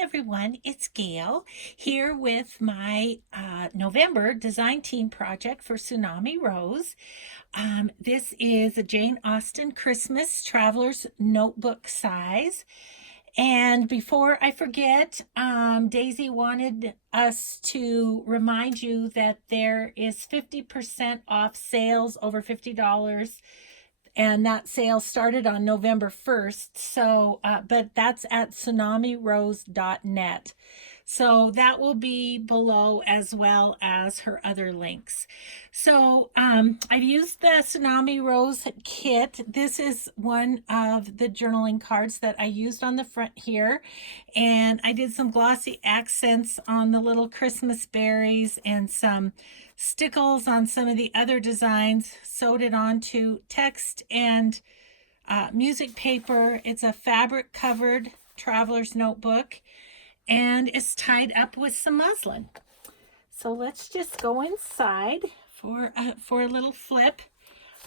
everyone, it's Gail here with my November design team project for Tsunami Rose. This is a Jane Austen Christmas Traveler's Notebook size. And before I forget, Daisy wanted us to remind you that there is 50% off sales over $50, and that sale started on November 1st. So, but that's at tsunamiRose.net. So that will be below as well as her other links. So I've used the Tsunami Rose kit. This is one of the journaling cards that I used on the front here. And I did some glossy accents on the little Christmas berries and some stickles on some of the other designs, sewed it onto text and music paper. It's a fabric covered traveler's notebook and it's tied up with some muslin. So let's just go inside for a little flip.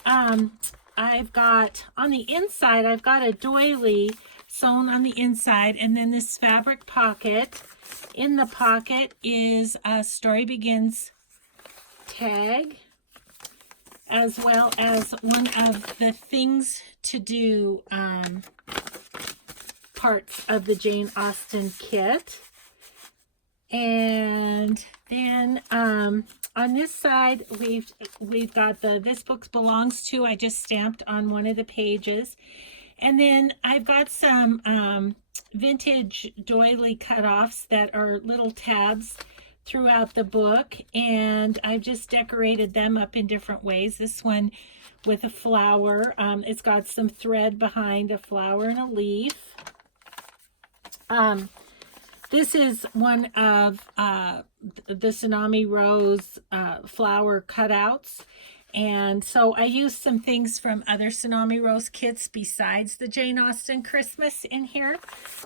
I've got on the inside, I've got a doily sewn on the inside, and then this fabric pocket. In the pocket is a Story Begins tag, as well as one of the things to do parts of the Jane Austen kit. And then on this side we've got the This Book Belongs To. I just stamped on one of the pages. And then I've got some vintage doily cutoffs that are little tabs throughout the book, and I've just decorated them up in different ways. This one with a flower. It's got some thread behind a flower and a leaf. This is one of the Tsunami Rose flower cutouts. And so I used some things from other Tsunami Rose kits besides the Jane Austen Christmas in here.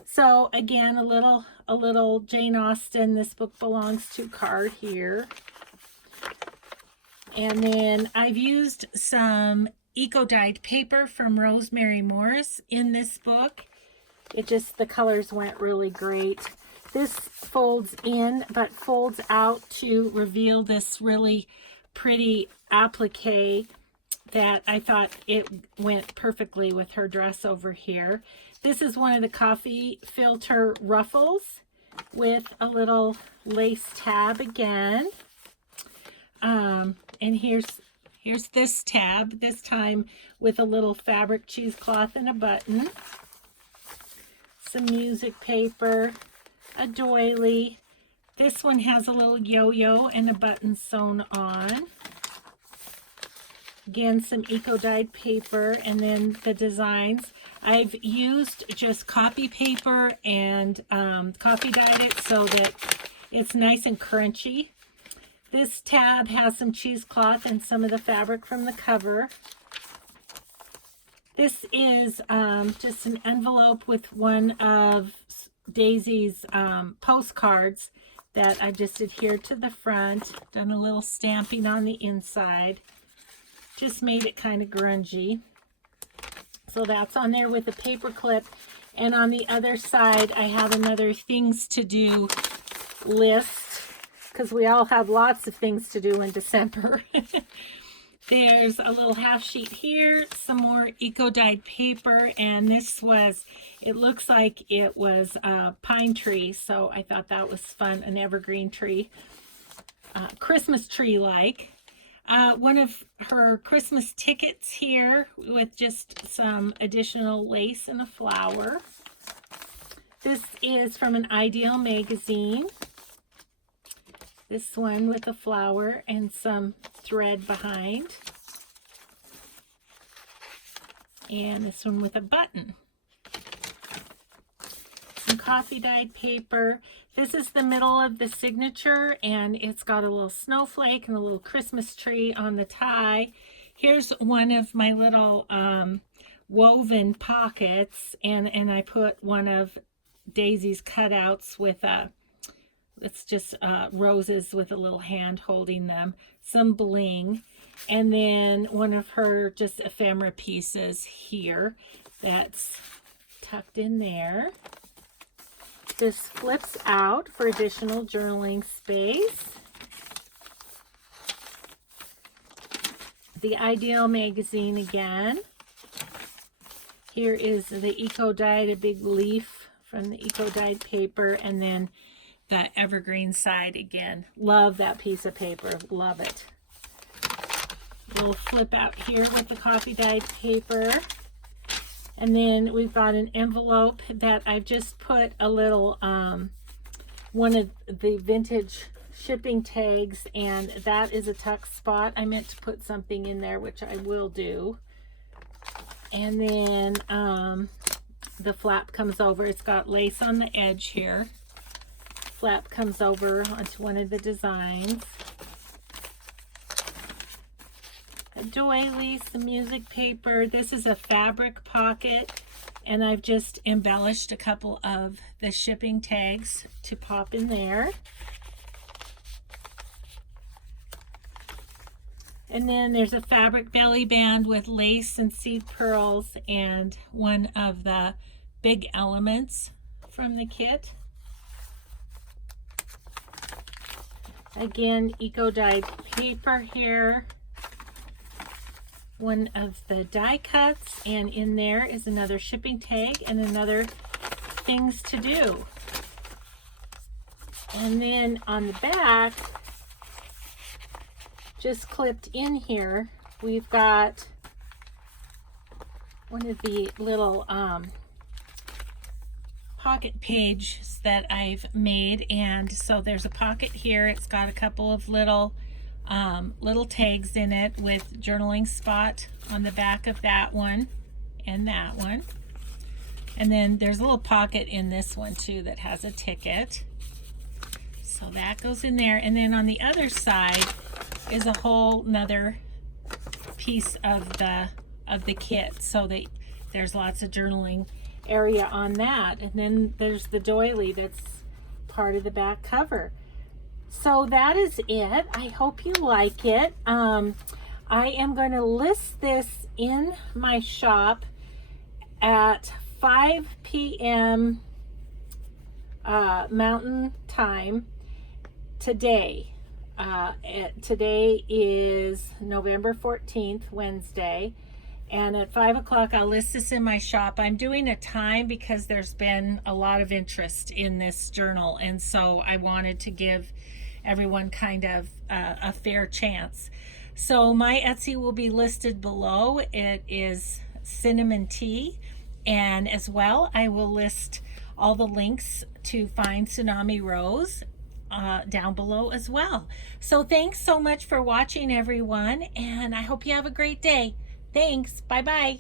So again, a little Jane Austen This Book Belongs To card here. And then I've used some eco-dyed paper from Rosemary Morris in this book. The colors went really great. This folds in but folds out to reveal this really pretty applique that I thought it went perfectly with her dress over here. This is one of the coffee filter ruffles with a little lace tab again. And here's this tab, this time with a little fabric cheesecloth and a button. Some music paper, a doily. This one has a little yo-yo and a button sewn on. Again, some eco-dyed paper, and then the designs. I've used just copy paper and copy dyed it so that it's nice and crunchy. This tab has some cheesecloth and some of the fabric from the cover. This is just an envelope with one of Daisy's postcards that I just adhered to the front, done a little stamping on the inside, just made it kind of grungy. So that's on there with a paper clip. And on the other side, I have another things to do list, because we all have lots of things to do in December. There's a little half sheet here, some more eco-dyed paper, and this was, it looks like it was a pine tree, so I thought that was fun, an evergreen tree, Christmas tree-like. One of her Christmas tickets here with just some additional lace and a flower. This is from an Ideal magazine. This one with a flower and some thread behind. And this one with a button. Some coffee dyed paper. This is the middle of the signature, and it's got a little snowflake and a little Christmas tree on the tie. Here's one of my little woven pockets, and I put one of Daisy's cutouts with it's just roses with a little hand holding them, some bling, and then one of her just ephemera pieces here that's tucked in there. This flips out for additional journaling space. The Ideal magazine again. Here is the Eco Dyed, a big leaf from the Eco Dyed paper, and then the evergreen side again. Love that piece of paper, love it. We'll flip out here with the coffee dyed paper. And then we've got an envelope that I've just put a little, one of the vintage shipping tags, and that is a tuck spot. I meant to put something in there, which I will do. And then the flap comes over. It's got lace on the edge here. Flap comes over onto one of the designs. A doily, some music paper. This is a fabric pocket, and I've just embellished a couple of the shipping tags to pop in there. And then there's a fabric belly band with lace and seed pearls, and one of the big elements from the kit. Again, Eco Dyed paper here. One of the die cuts, and in there is another shipping tag and another things to do. And then on the back, just clipped in here, we've got one of the little pocket pages that I've made, and so there's a pocket here. It's got a couple of little tags in it with journaling spot on the back of that one and that one. And then there's a little pocket in this one too that has a ticket. So that goes in there. And then on the other side is a whole nother piece of the kit, so that there's lots of journaling area on that. And then there's the doily that's part of the back cover. So that is it. I hope you like it. I am going to list this in my shop at 5 p.m. Mountain Time today. Today is November 14th, Wednesday. And at 5 o'clock, I'll list this in my shop. I'm doing a time because there's been a lot of interest in this journal. And so I wanted to give everyone kind of a fair chance. So my Etsy will be listed below. It is Cinnamon Tea. And as well, I will list all the links to find Tsunami Rose down below as well. So thanks so much for watching, everyone. And I hope you have a great day. Thanks. Bye-bye.